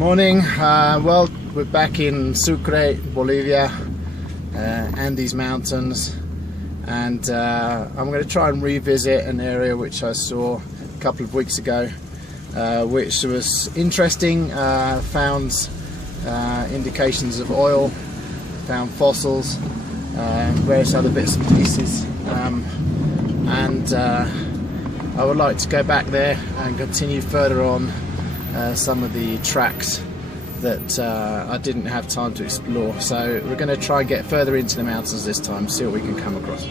Morning. Well, we're back in Sucre, Bolivia, Andes Mountains, and I'm going to try and revisit an area which I saw a couple of weeks ago, which was interesting. Found indications of oil, found fossils, various other bits and pieces, and I would like to go back there and continue further on some of the tracks that I didn't have time to explore. So we're going to try and get further into the mountains this time, see what we can come across.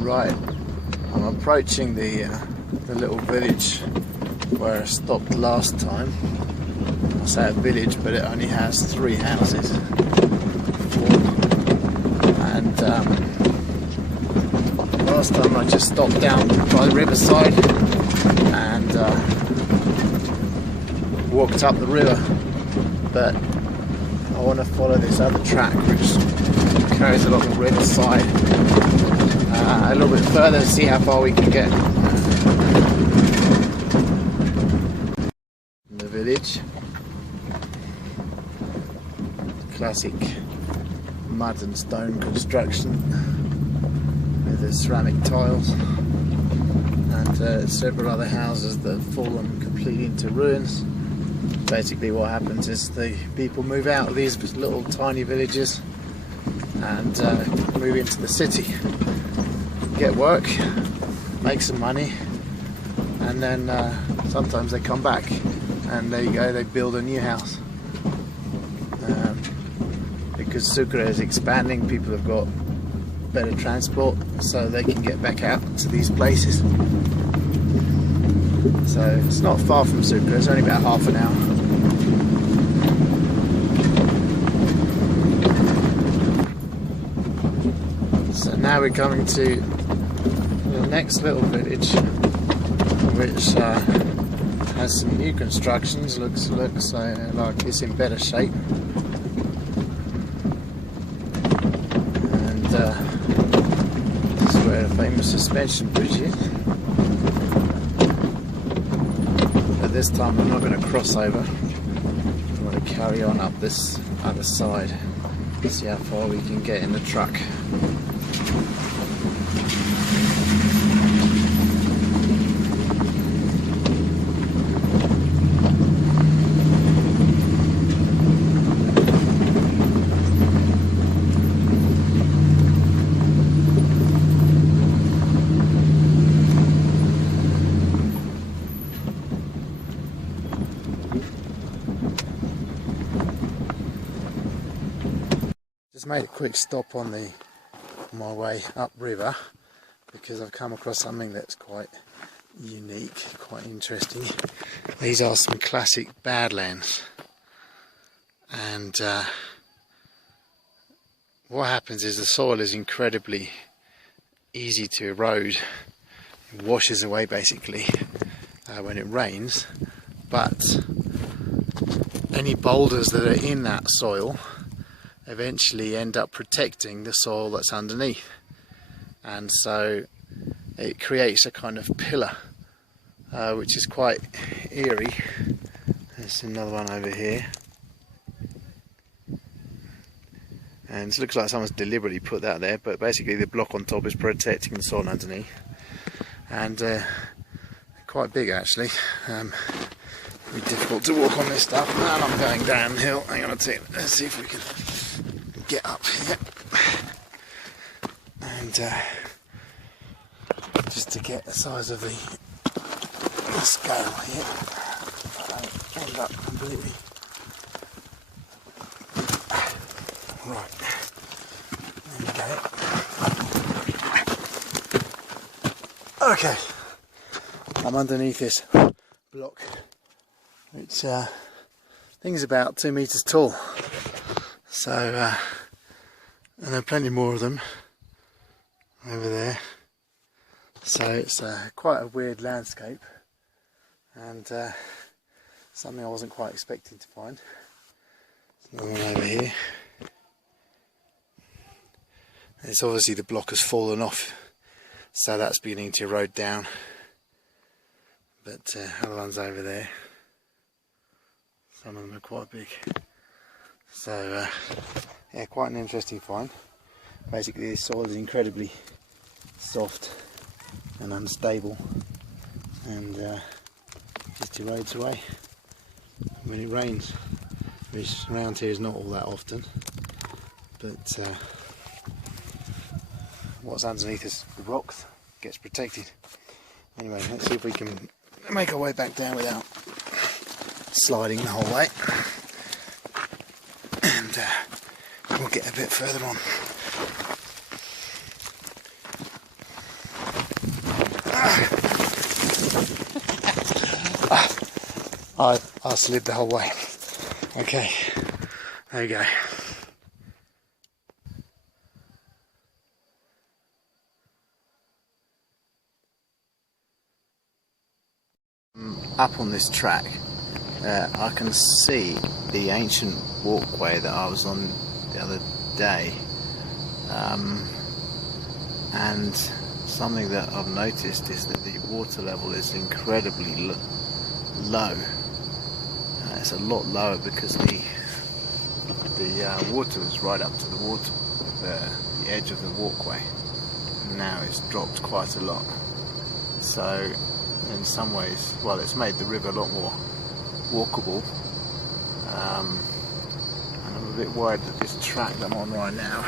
Right, I'm approaching the little village where I stopped last time. I say a village, but it only has 3 houses. 4. And last time I just stopped down by the riverside and walked up the river, but I want to follow this other track which carries along the riverside a little bit further to see how far we can get. In the village, classic mud and stone construction with the ceramic tiles, and several other houses that have fallen completely into ruins. Basically what happens is the people move out of these little tiny villages and move into the city, get work, make some money, and then sometimes they come back and there you go, they build a new house. Because Sucre is expanding, people have got better transport so they can get back out to these places. So it's not far from Sucre, it's only about half an hour. So now we're coming to next little village, which has some new constructions. Looks like it's in better shape. And this is where the famous suspension bridge is. But this time I'm not going to cross over. I'm going to carry on up this other side. See how far we can get in the truck. Just made a quick stop on my way upriver because I've come across something that's quite unique, quite interesting. These are some classic badlands, and what happens is the soil is incredibly easy to erode. It washes away basically when it rains, but any boulders that are in that soil eventually end up protecting the soil that's underneath, and so it creates a kind of pillar which is quite eerie. There's another one over here, and it looks like someone's deliberately put that there, but basically the block on top is protecting the soil underneath, and quite big actually. Be difficult to walk on this stuff, and I'm going downhill. Hang on a second, let's see if we can get up here, and just to get the size of the scale here, I don't end up completely. Right, there we go. Okay, I'm underneath this block, which I think is about 2 meters tall. So, and there are plenty more of them over there. So it's quite a weird landscape, and something I wasn't quite expecting to find. There's another one over here. It's obviously the block has fallen off, so that's beginning to erode down. But other ones over there. Some of them are quite big. So yeah, quite an interesting find. Basically this soil is incredibly soft and unstable, and just erodes away when it rains, which around here is not all that often, but what's underneath is the rocks gets protected. Anyway, let's see if we can make our way back down without sliding the whole way, and we'll get a bit further on. I slid the whole way. Okay, there you go. Up on this track, I can see the ancient walkway that I was on the other day, and something that I've noticed is that the water level is incredibly low. It's a lot lower because the water was right up to the edge of the walkway. Now it's dropped quite a lot. So in some ways, well, it's made the river a lot more walkable, and I'm a bit worried that this track that I'm on right now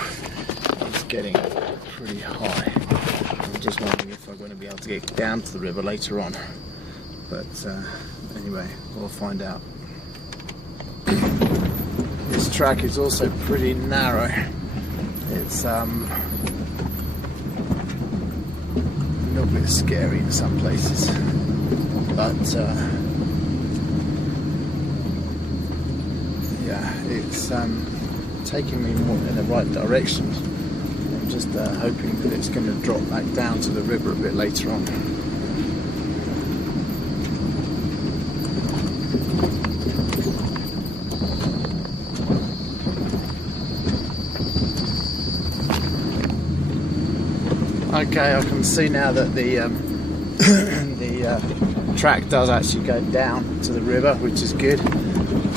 is getting pretty high. I'm just wondering if I'm going to be able to get down to the river later on, but anyway, we'll find out. This track is also pretty narrow. It's a little bit scary in some places, but yeah, it's taking me more in the right direction. I'm just hoping that it's going to drop back down to the river a bit later on. Okay, I can see now that the track does actually go down to the river, which is good.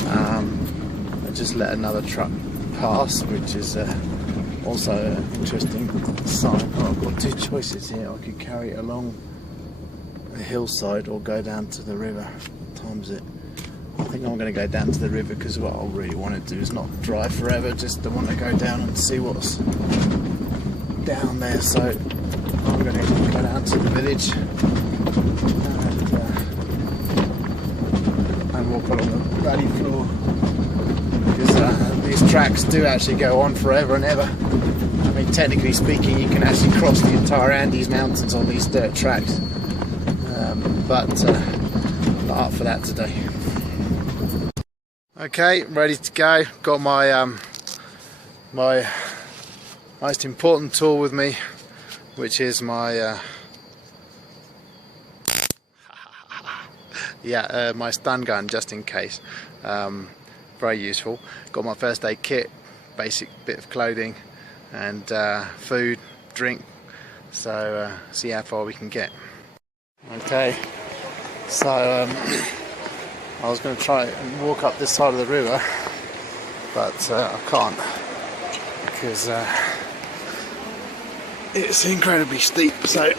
I just let another truck pass, which is also an interesting sign. Oh, I've got two choices here. I could carry it along the hillside or go down to the river, times it. I think I'm going to go down to the river because what I really want to do is not drive forever, just I want to go down and see what's down there. So I'm going to go down to the village and walk along the valley floor, because these tracks do actually go on forever and ever. I mean, technically speaking, you can actually cross the entire Andes Mountains on these dirt tracks, but not up for that today. Okay, ready to go. Got my my most important tool with me, which is my my stun gun, just in case. Very useful. Got my first aid kit, basic bit of clothing, and food, drink. So see how far we can get. Okay, so I was going to try and walk up this side of the river, but I can't, because it's incredibly steep, so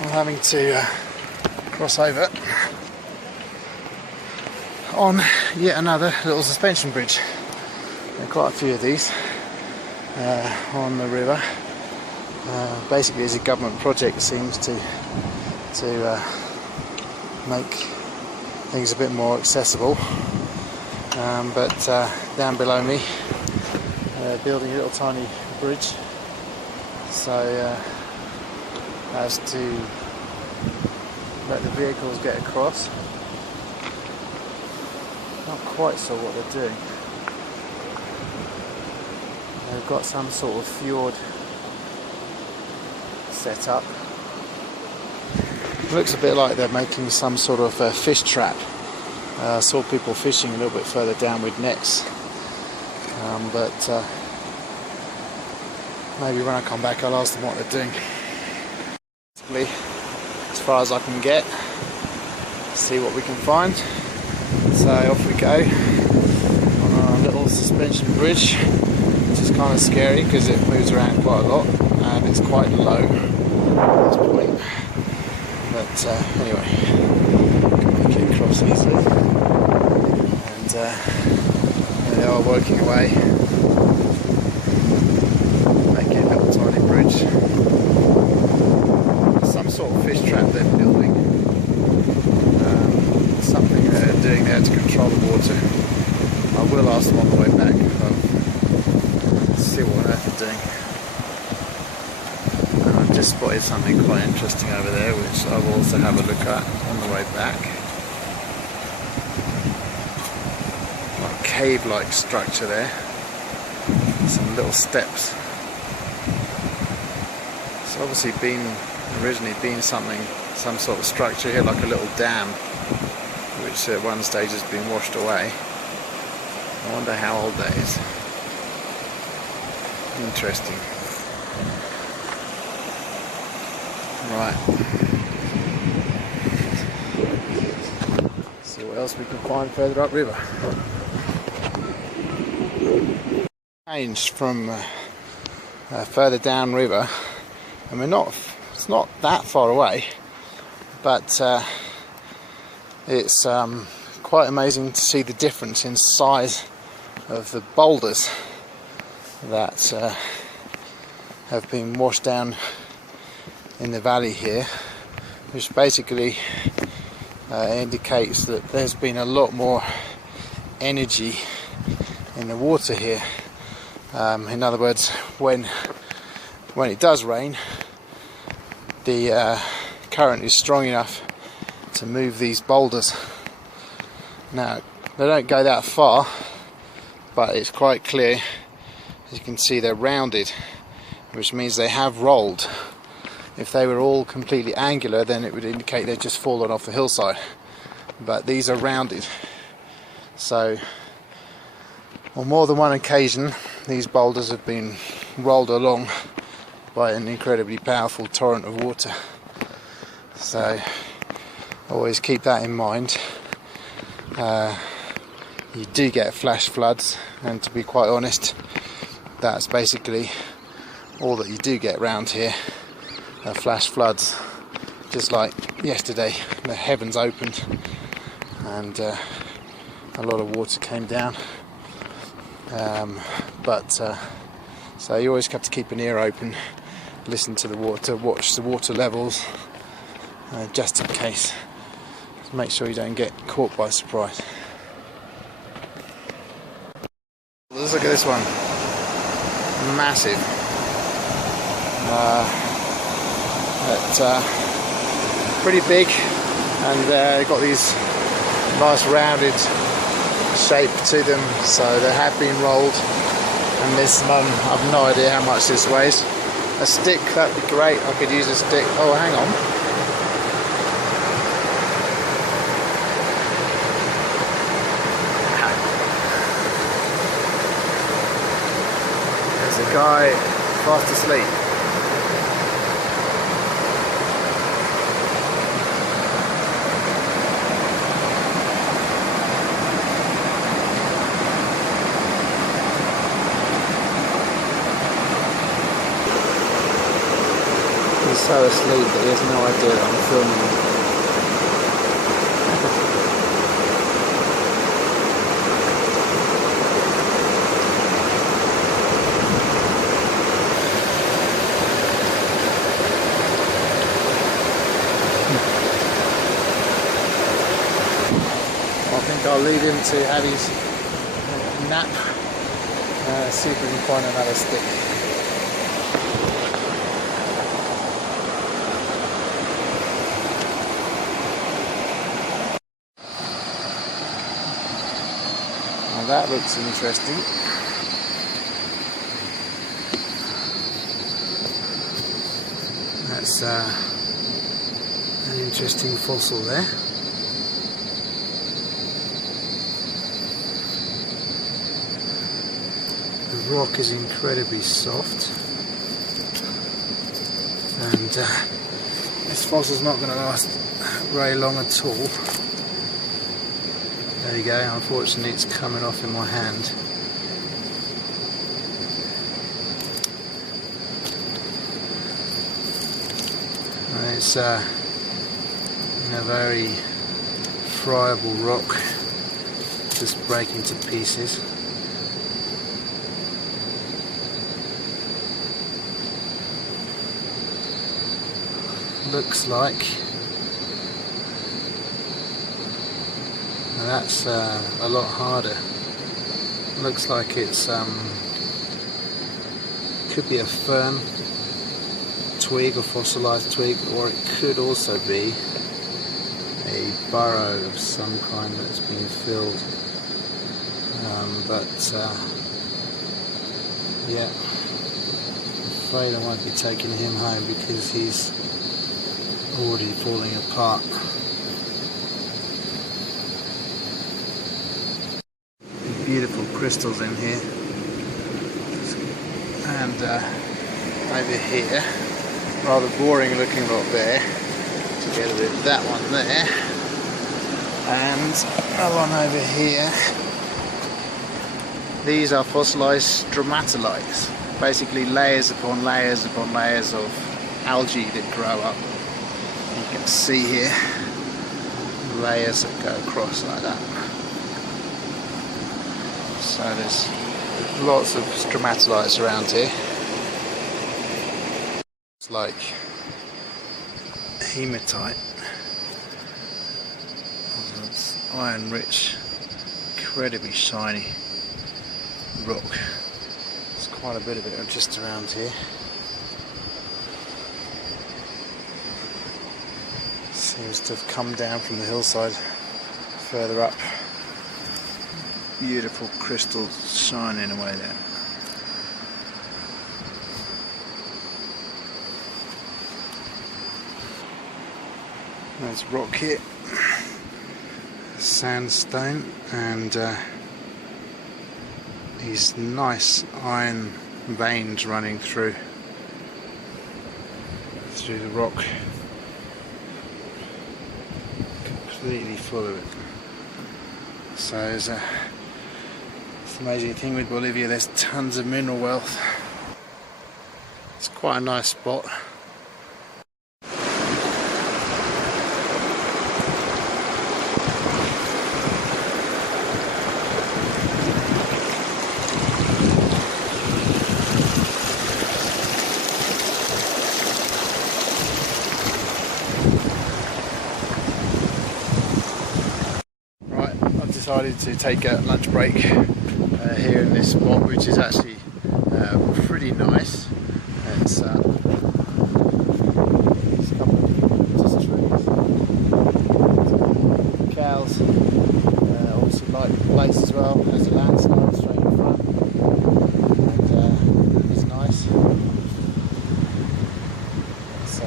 I'm having to cross over on yet another little suspension bridge. There are quite a few of these on the river. Basically, it's a government project, seems to make things a bit more accessible, but down below me, building a little tiny bridge, so as to let the vehicles get across. Not quite sure what they're doing. They've got some sort of fjord set up. Looks a bit like they're making some sort of fish trap. I saw people fishing a little bit further down with nets, but maybe when I come back I'll ask them what they're doing. Basically, as far as I can get, see what we can find. So off we go on our little suspension bridge, which is kind of scary because it moves around quite a lot and it's quite low at this point. But anyway, can make it across easily, and they are working away, making a little tiny bridge. Some sort of fish trap they're building, something they're doing there to control the water. I will ask them on the way back, see what on earth they're doing. I've just spotted something quite interesting over there, which I will also have a look at on the way back. A cave-like structure there, some little steps. It's obviously originally been some sort of structure here, like a little dam, which at one stage has been washed away. I wonder how old that is. Interesting. Right. See what else we can find further upriver. Changed from further downriver, and it's not that far away, but it's quite amazing to see the difference in size of the boulders that have been washed down in the valley here, which basically indicates that there's been a lot more energy in the water here. In other words, when it does rain, the current is strong enough to move these boulders. Now, they don't go that far, but it's quite clear, as you can see, they're rounded, which means they have rolled. If they were all completely angular, then it would indicate they've just fallen off the hillside. But these are rounded. So on more than one occasion, these boulders have been rolled along by an incredibly powerful torrent of water. So always keep that in mind. You do get flash floods, and to be quite honest, that's basically all that you do get around here. Flash floods, just like yesterday. The heavens opened and a lot of water came down, so you always have to keep an ear open, listen to the water, watch the water levels, just in case. Make sure you don't get caught by surprise. Let's look at this one. Massive. Pretty big, and got these nice rounded shape to them, so they have been rolled. And this one, I've no idea how much this weighs. A stick, that'd be great. I could use a stick. Oh, hang on. There's a guy fast asleep. He's so asleep that he has no idea that I'm filming him. I think I'll leave him to have his nap, see if we can find another stick. That looks interesting. That's an interesting fossil there. The rock is incredibly soft, and this fossil's not going to last very long at all. There you go, unfortunately it's coming off in my hand. And it's in a very friable rock, just breaking to pieces. Looks like that's a lot harder. Looks like it's could be a fern twig or fossilized twig, or it could also be a burrow of some kind that's been filled. Yeah, I'm afraid I won't be taking him home because he's already falling apart. Beautiful crystals in here, and over here, rather boring looking rock there, together with that one there, and that one over here. These are fossilized stromatolites, basically layers upon layers upon layers of algae that grow up. You can see here layers that go across like that. So there's lots of stromatolites around here. It's like hematite. It's iron rich, incredibly shiny rock. There's quite a bit of it just around here. Seems to have come down from the hillside further up. Beautiful crystals shining away there. There's rock here, sandstone, and these nice iron veins running through the rock, completely full of it. So it's the amazing thing with Bolivia, there's tons of mineral wealth. It's quite a nice spot. Decided to take a lunch break here in this spot, which is actually pretty nice. It's a couple of just trees, cows, also like the place as well. There's a landslide straight in front, and it's nice. It's a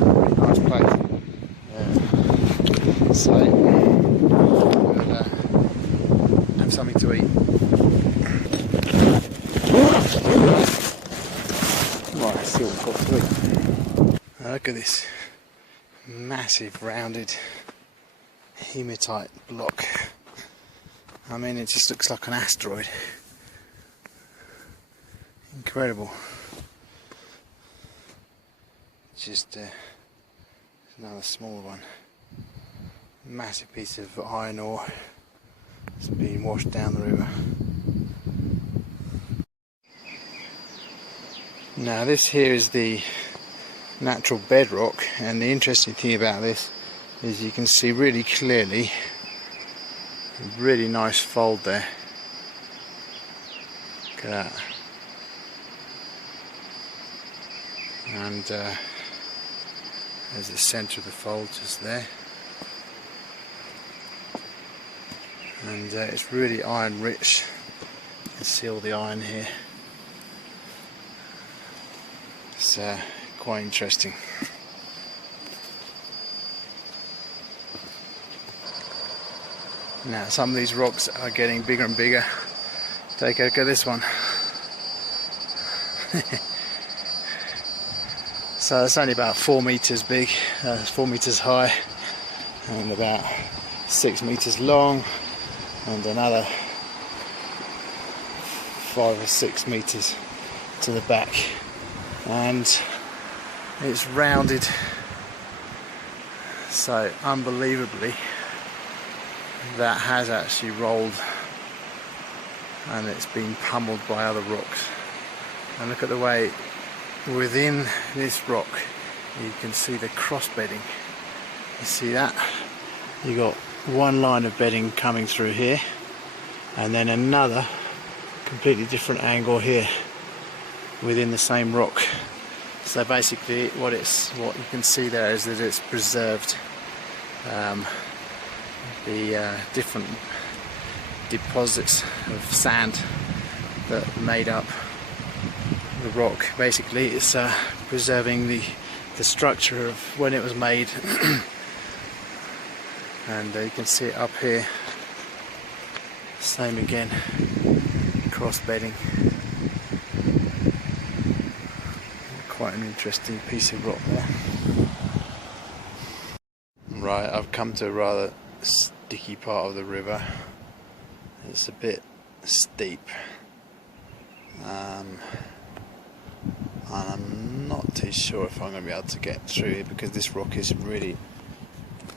really nice place. So we'll have something to eat. Right, let's see what we've got to eat. Now look at this massive rounded hematite block. I mean, it just looks like an asteroid. Incredible. Just another small one. Massive piece of iron ore. It's been washed down the river. Now this here is the natural bedrock, and the interesting thing about this is you can see really clearly a really nice fold there. Look at that. And there's the centre of the fold just there. And it's really iron rich. You can see all the iron here. It's quite interesting. Now some of these rocks are getting bigger and bigger. Take a look at this one. So it's only about 4 meters big, 4 meters high, and about 6 meters long. And another 5 or 6 meters to the back, and it's rounded, so unbelievably that has actually rolled, and it's been pummeled by other rocks. And look at the way within this rock you can see the cross bedding. You see that? You got one line of bedding coming through here, and then another completely different angle here within the same rock. So basically what you can see there is that it's preserved the different deposits of sand that made up the rock. Basically it's preserving the structure of when it was made. And you can see it up here, same again, cross bedding. Quite an interesting piece of rock there. Right, I've come to a rather sticky part of the river. It's a bit steep, and I'm not too sure if I'm going to be able to get through here because this rock is really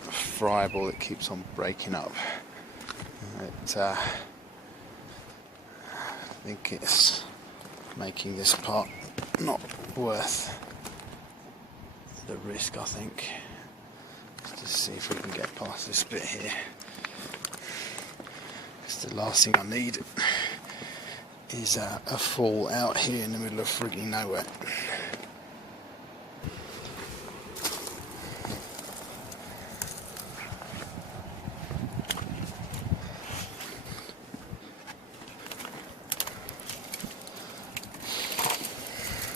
friable. It keeps on breaking up. I think it's making this part not worth the risk, I think. Let's just see if we can get past this bit here. Because the last thing I need is a fall out here in the middle of frigging nowhere.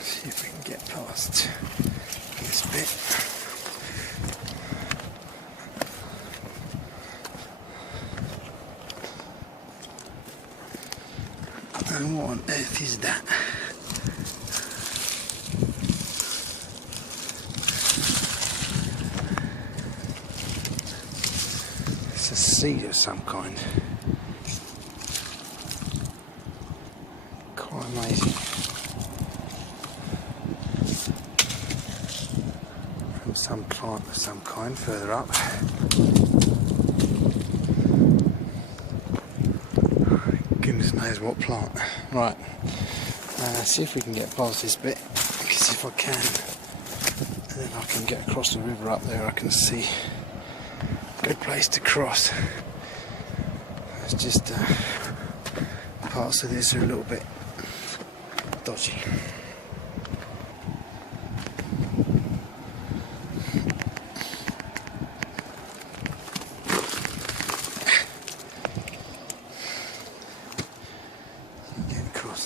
See if we can get past this bit. And what on earth is that? It's a seed of some kind. Quite amazing. From some plant of some kind further up. Goodness knows what plant. Right, see if we can get past this bit, because if I can, and then I can get across the river up there. I can see a good place to cross. It's just parts of this are a little bit dodgy.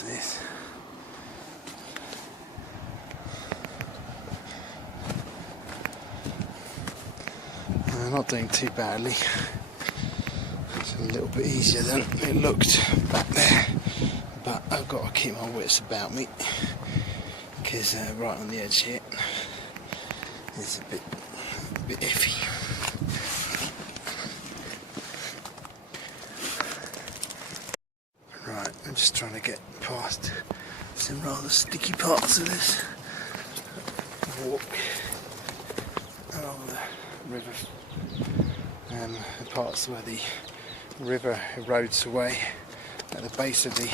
This. Not doing too badly. It's a little bit easier than it looked back there, but I've got to keep my wits about me, because right on the edge here is a bit iffy. Right, I'm just trying to get past some rather sticky parts of this walk along the river, the parts where the river erodes away at the base of the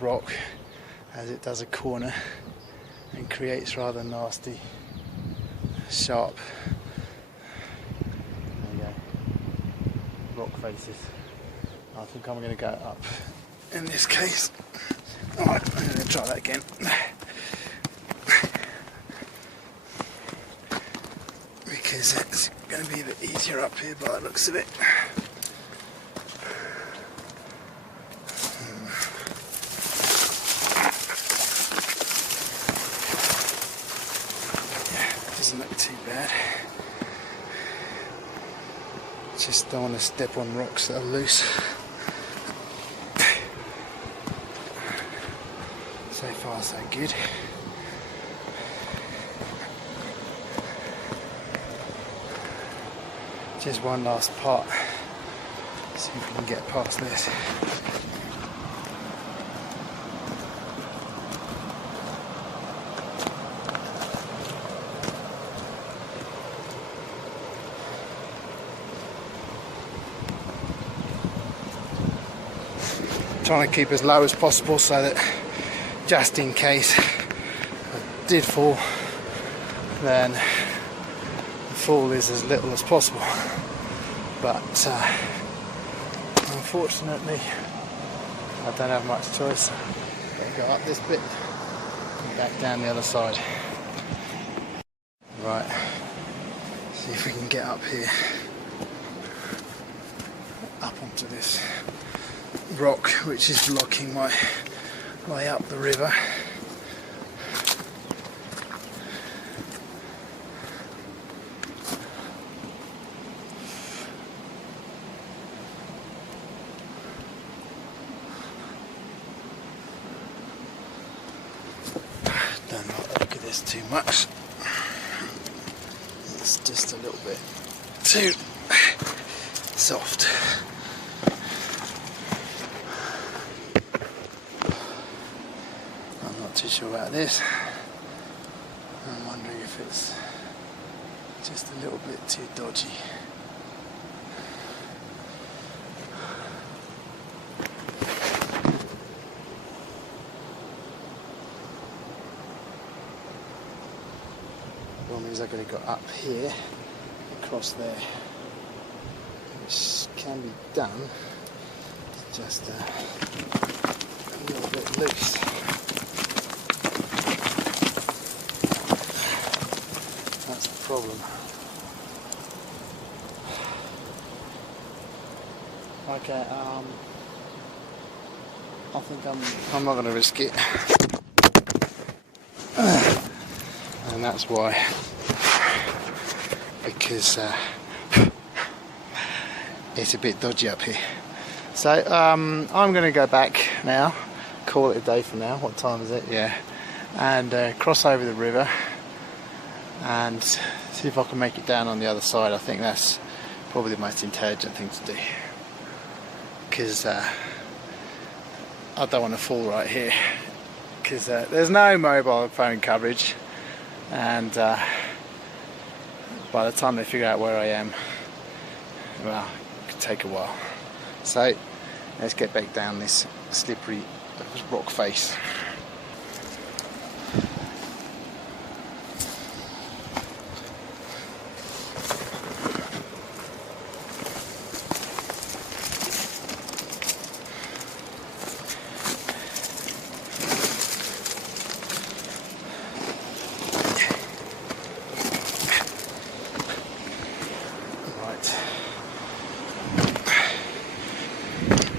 rock as it does a corner and creates rather nasty, sharp, there you go, rock faces. I think I'm going to go up in this case. Alright, I'm going to try that again. Because it's going to be a bit easier up here by the looks of it. Yeah, doesn't look too bad. Just don't want to step on rocks that are loose. So far so good. Just one last part. See if we can get past this. Trying to keep as low as possible so that just in case I did fall, then the fall is as little as possible. But unfortunately I don't have much choice. Gotta go up this bit and back down the other side. Right, see if we can get up here, up onto this rock which is blocking my way up the river. Don't look at this too much. It's just a little bit too soft. I'm not too sure about this. I'm wondering if it's just a little bit too dodgy. Well, means I've got to go up here, across there, which can be done. It's just a little bit loose. That's the problem. Okay, I think I'm not going to risk it. And that's why, because it's a bit dodgy up here. So I'm going to go back now, call it a day for now. What time is it? Yeah. And cross over the river and see if I can make it down on the other side. I think that's probably the most intelligent thing to do, because I don't want to fall right here, because there's no mobile phone coverage, and by the time they figure out where I am, well, it could take a while. So let's get back down this slippery rock face.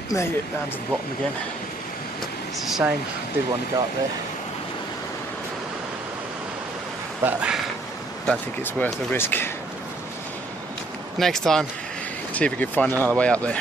Made it down to the bottom again. It's a shame, I did want to go up there, but I don't think it's worth the risk. Next time, see if we can find another way up there.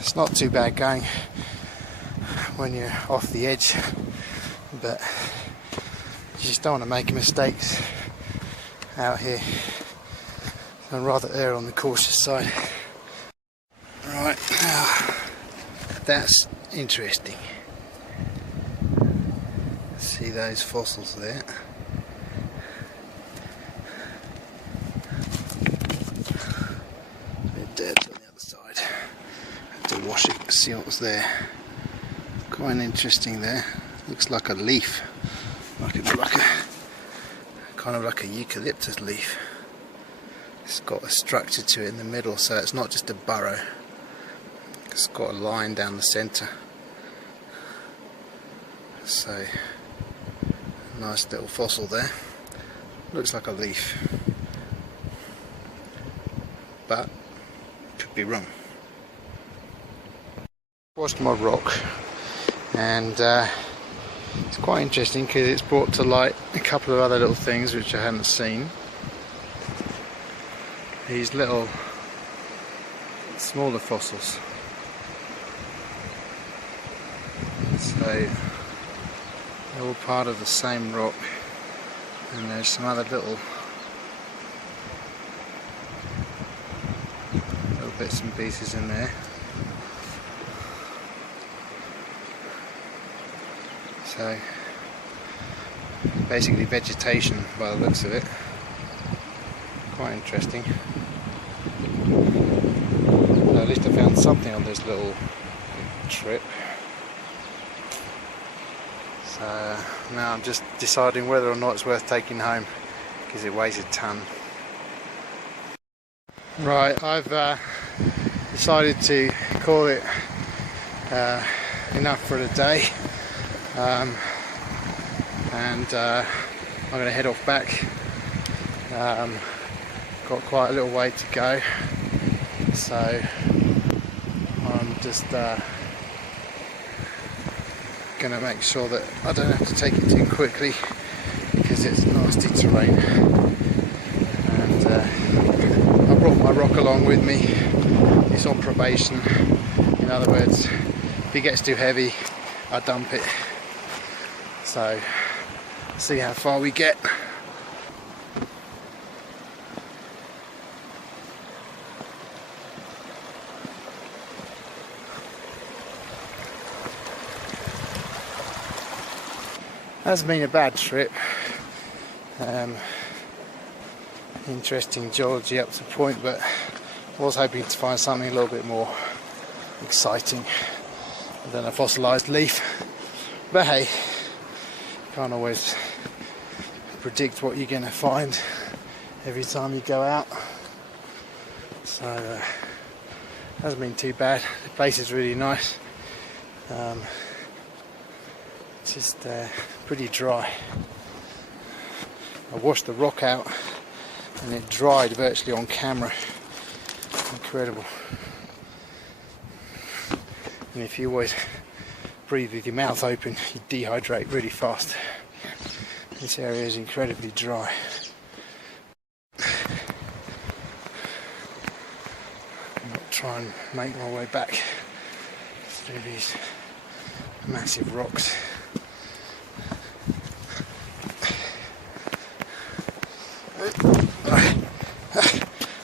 It's not too bad going when you're off the edge, but you just don't want to make mistakes out here. I'd rather err on the cautious side. Right, now that's interesting. See those fossils there? They're dead on the other side. To wash it, see what was there. Quite interesting there. Looks like a leaf, like a kind of like a eucalyptus leaf. It's got a structure to it in the middle, so it's not just a burrow. It's got a line down the centre. So, nice little fossil there. Looks like a leaf, but could be wrong. Washed my rock, and it's quite interesting because it's brought to light a couple of other little things which I hadn't seen. These little smaller fossils. So they're all part of the same rock, and there's some other little bits and pieces in there. So basically vegetation by the looks of it. Quite interesting. At least I found something on this little trip. So now I'm just deciding whether or not it's worth taking home, because it weighs a ton. Right, I've decided to call it enough for the day. And I'm going to head off back. Got quite a little way to go, so I'm just going to make sure that I don't have to take it too quickly, because it's nasty terrain. And I brought my rock along with me. It's on probation. In other words, if it gets too heavy, I dump it. So, see how far we get. Hasn't been a bad trip. Interesting geology up to a point, but I was hoping to find something a little bit more exciting than a fossilised leaf. But hey, can't always predict what you're going to find every time you go out. So hasn't been too bad. The place is really nice. Just pretty dry. I washed the rock out and it dried virtually on camera. Incredible. And if you always breathe with your mouth open, you dehydrate really fast. This area is incredibly dry. I'll try and make my way back through these massive rocks.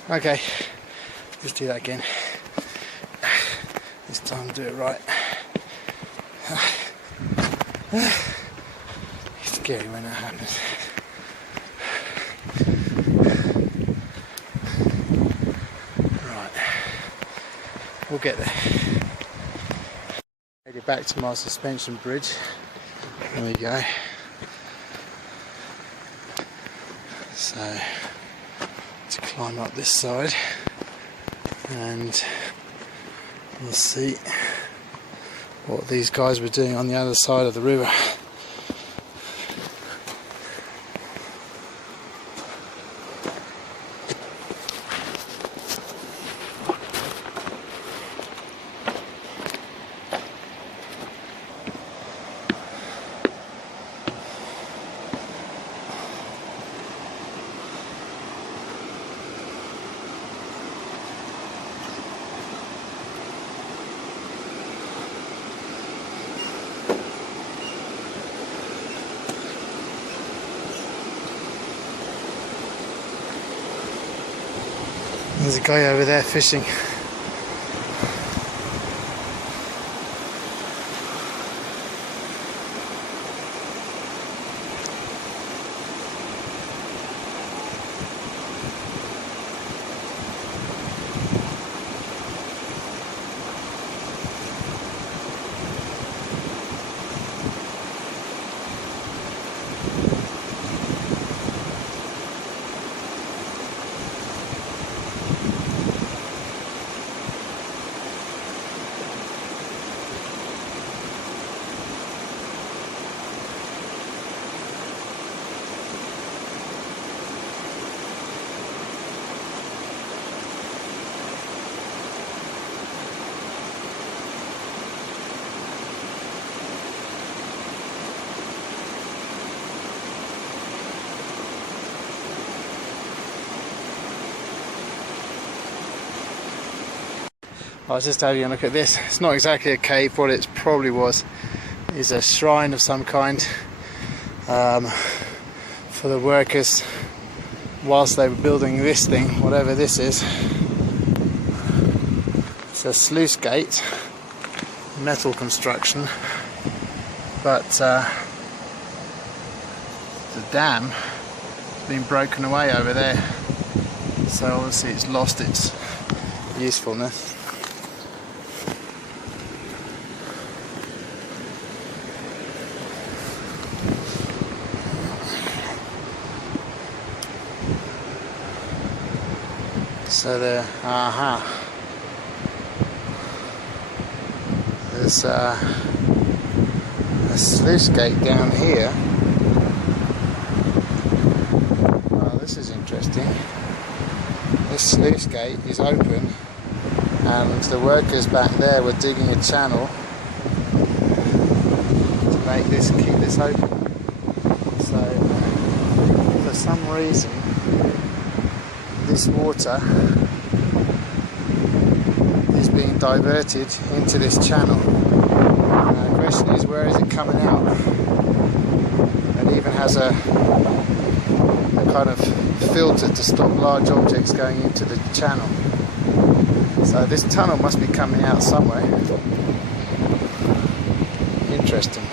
Okay, let's do that again. This time do it right. It's scary when that happens. Right, we'll get there. Made it back to my suspension bridge. There we go. So, to climb up this side, and we'll see what these guys were doing on the other side of the river. There's a guy over there fishing. I was just having a look at this. It's not exactly a cave. What it probably was is a shrine of some kind for the workers whilst they were building this thing, whatever this is. It's a sluice gate, metal construction, but the dam has been broken away over there, so obviously it's lost its usefulness. So there, there's a sluice gate down here. Oh, this is interesting. This sluice gate is open, and the workers back there were digging a channel to make this, keep this open. So, for some reason, this water is being diverted into this channel. Now the question is, where is it coming out? It even has a kind of filter to stop large objects going into the channel. So this tunnel must be coming out somewhere. Interesting.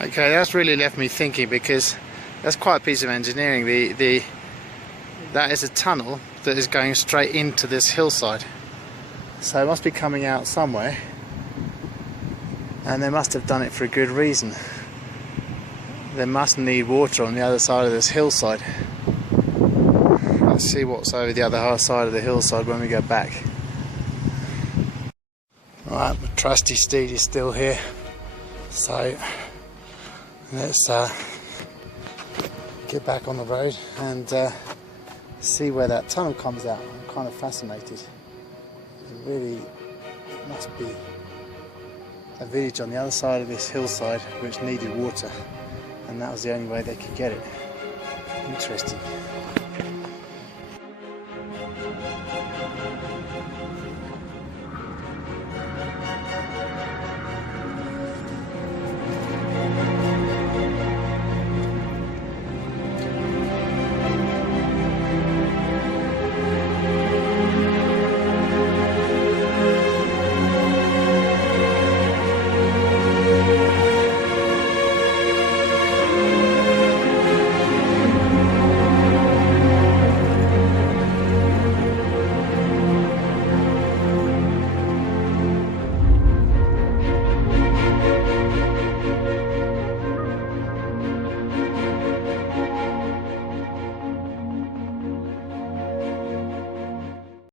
Okay, that's really left me thinking, because that's quite a piece of engineering. That is a tunnel that is going straight into this hillside. So it must be coming out somewhere, and they must have done it for a good reason. They must need water on the other side of this hillside. That Let's see what's over the other side of the hillside when we go back. Right, my trusty steed is still here, so let's get back on the road and see where that tunnel comes out. I'm kind of fascinated. It must be a village on the other side of this hillside which needed water, and that was the only way they could get it. Interesting.